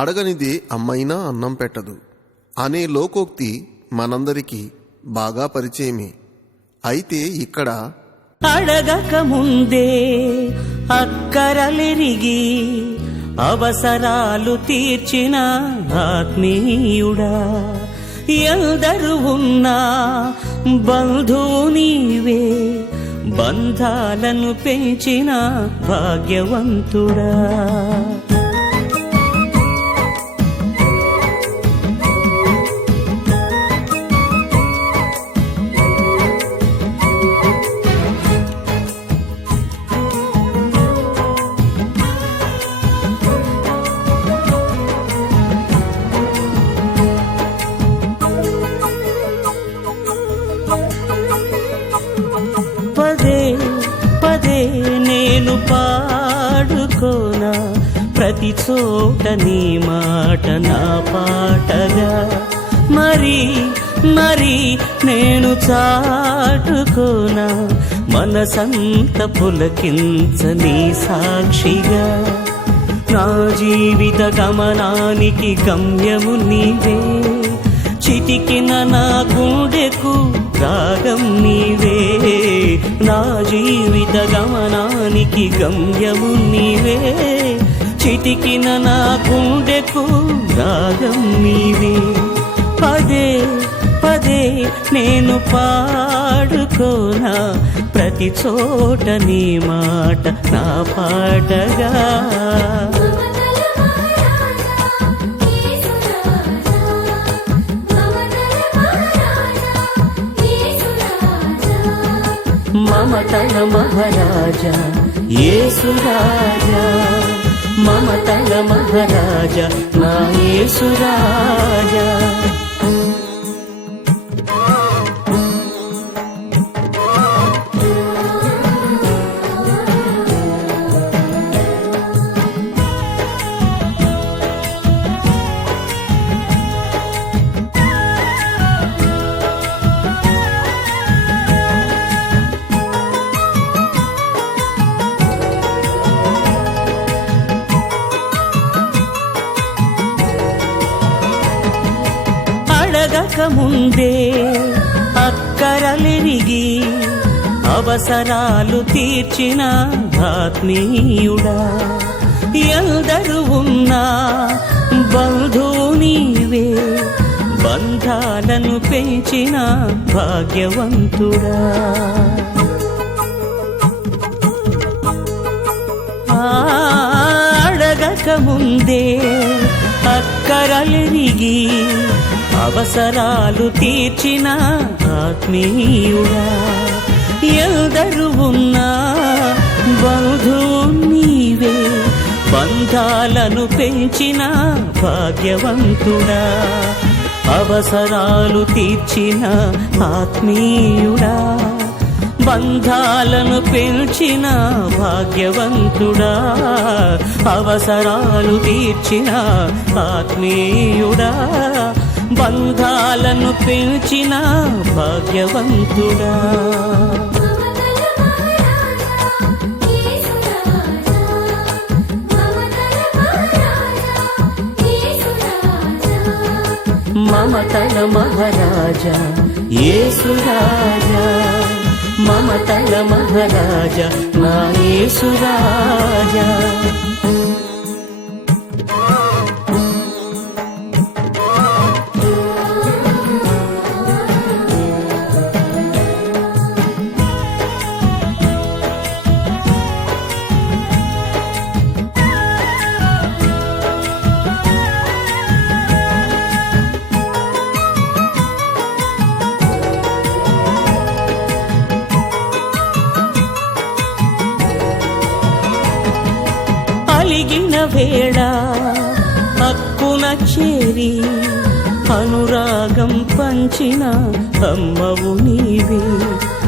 అడగనిదే అమ్మైనా అన్నం పెట్టదు అనే లోకోక్తి మనందరికీ బాగా పరిచయమే. అయితే ఇక్కడ అడగక ముందే అక్కరలెరిగి అవసరాలు తీర్చిన ఆత్మీయుడా, ఎందరు ఉన్నా బంధువు నీవే, బంధాలను పెంచిన భాగ్యవంతుడా. పదే పదే నేను పాడుకోనా ప్రతి చోట నీ మాట నా పాటగా, మరి మరి నేను చాటుకోనా మనసంత పులకించ నీ సాక్షిగా. నా జీవిత గమనానికి గమ్యము నీవే, చితికిన నా గుండెకు రాగం నీవే. నా జీవిత గమనానికి గమ్యము నీవే, చితికిన నా గుండెకు రాగం నీవే. పదే పదే నేను పాడుకోనా ప్రతి చోట నీ మాట నా పాటగా. మమతల మహారాజా యేసు రాజా, మమతల మహారాజా నా యేసు రాజా. అడగక ముందే అక్కరలెరిగి అవసరాలు తీర్చిన ఆత్మీయుడా, ఎందరు ఉన్నా బంధువు నీవే, బంధాలను పెంచిన భాగ్యవంతుడా. అడగక ముందే అక్కరలెరిగి అవసరాలు తీర్చిన ఆత్మీయుడా, ఎందరు ఉన్నా బంధువు నీవే, బంధాలను పెంచిన భాగ్యవంతుడా. అవసరాలు తీర్చిన ఆత్మీయుడా, బంధాలను పెంచిన భాగ్యవంతుడా. అవసరాలు తీర్చిన ఆత్మీయుడా, బంధాలను పెంచిన భాగ్యవంతుడా. మమతల మహారాజా యేసు రాజా, మమతల మహారాజా నా యేసు రాజా. అలిగిన వేళ హక్కున చేరి అనురాగం పంచిన అమ్మవు నీవే,